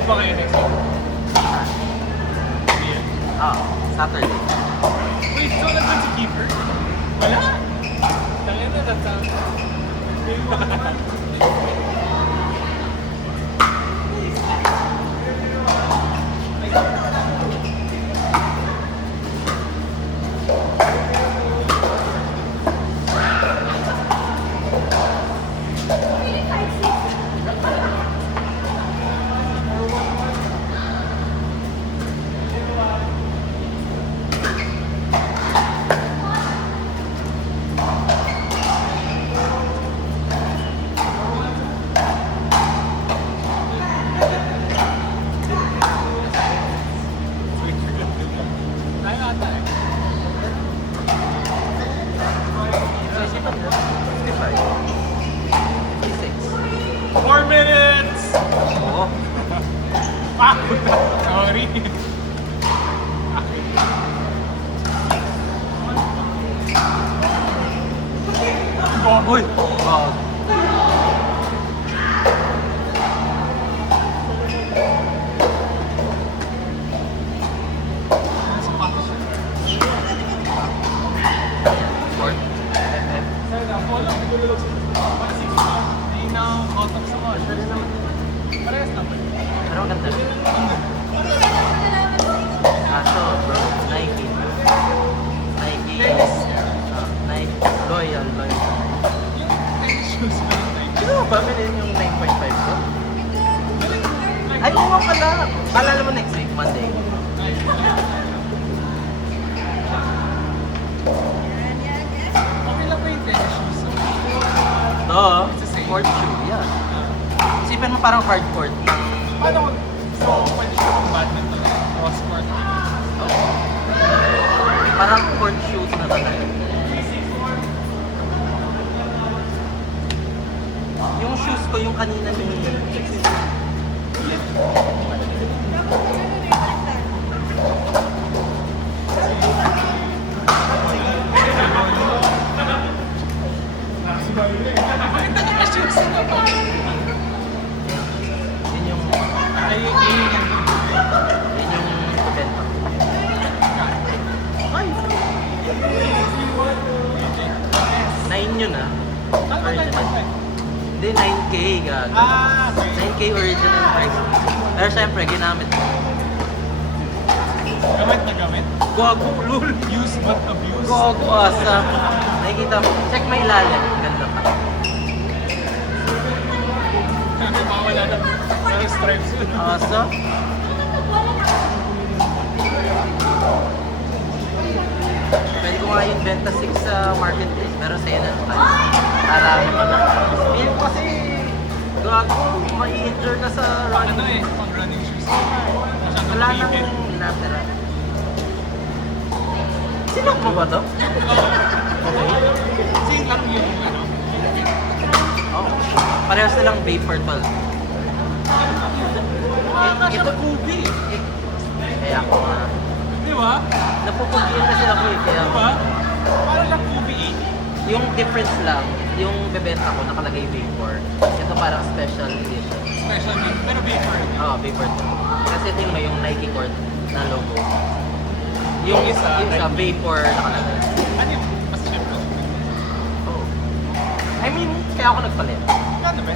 Go pa kayo next week? Saturday. Wait, so nandun si Keeper? Wala? Tangin na, that's sorry. Uy! Parehas naman. Pero maganda. Ito, bro. Nike. Nike. Loyal. Tennis shoes pa rin tayo. Sino ba bilhin yung 9.5 ko? Ay, oo nga pala. Paalala mo next week, Monday. Okay lang ba yung tennis shoes? Ito, court shoe. Yeah. Isipin mo parang hardcourt. Paano kung pwede siya kung badminton? Cross court? Parang court shoes na talaga. Yung shoes ko, yung kanina ni yun yung benta. Ay! 9 yun ah. Original. Hindi, 9K gago. 9K original price. Pero syempre, ginamit ko. Gamit na gamit? Gago, lul! Use but abuse? Gago, asa. Nakikita mo, check may ilalim. Ganda pa. Mawala na. Pero stripes yun. Asa? Pwede ko nga yung benta 6 sa marketplace, pero sa'yo na tayo. Marami pa na. Feel ko kasi, gago, mai-injure ka sa Ano running. pang running shoes. Masyadong Wala nang maipit. natira. Sinok mo ba to? Okay. Kasi lang yung ano. Oo. Parehas nilang vapor tol. Ito Kubi. Kaya ako nga. Di ba? Napupugian kasi ako eh. Kaya Di ba? Parang lang Kubi eh. yung difference lang, yung bebenta ko nakalagay vapor. Ito parang special edition. Special big. Pero vapor. Oo, vapor to. Kasi tingnan mo yung Nike Court na logo. Yung isa vapor nakalagay. Ano yung mas cheap lang? Oh. I mean, kaya ako nagpalit. Gano'n ba?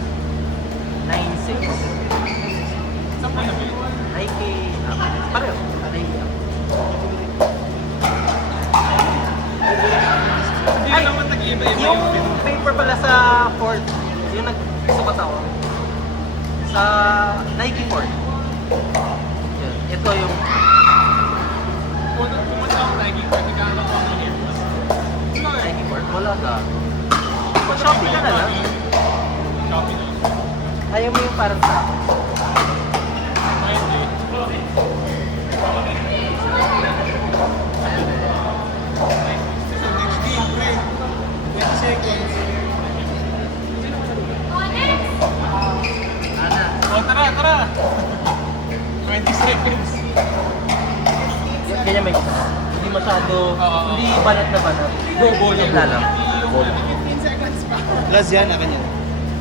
9.6. Saan mo nabili? Nike, pareho. Nike. Hindi Ay, naman nag-iiba-iba yung yung paper pala sa Ford, yung nagsukat ako. Sa Nike Ford. Yun. Ito yung pumunta akong Nike Court, nagkakalap ako ng Airbus. Nike Ford. Wala ka. Shopee ka na lang. Shopee na lang. Ayaw mo yung parang sa akin. Ay, hindi. Wait. 20 seconds. O, tara! 20 seconds. Ganyan may hindi masyado, Oo. hindi banat na banat. Go, yung lalang. Yung 15 seconds pa. Plus yan, akin yan.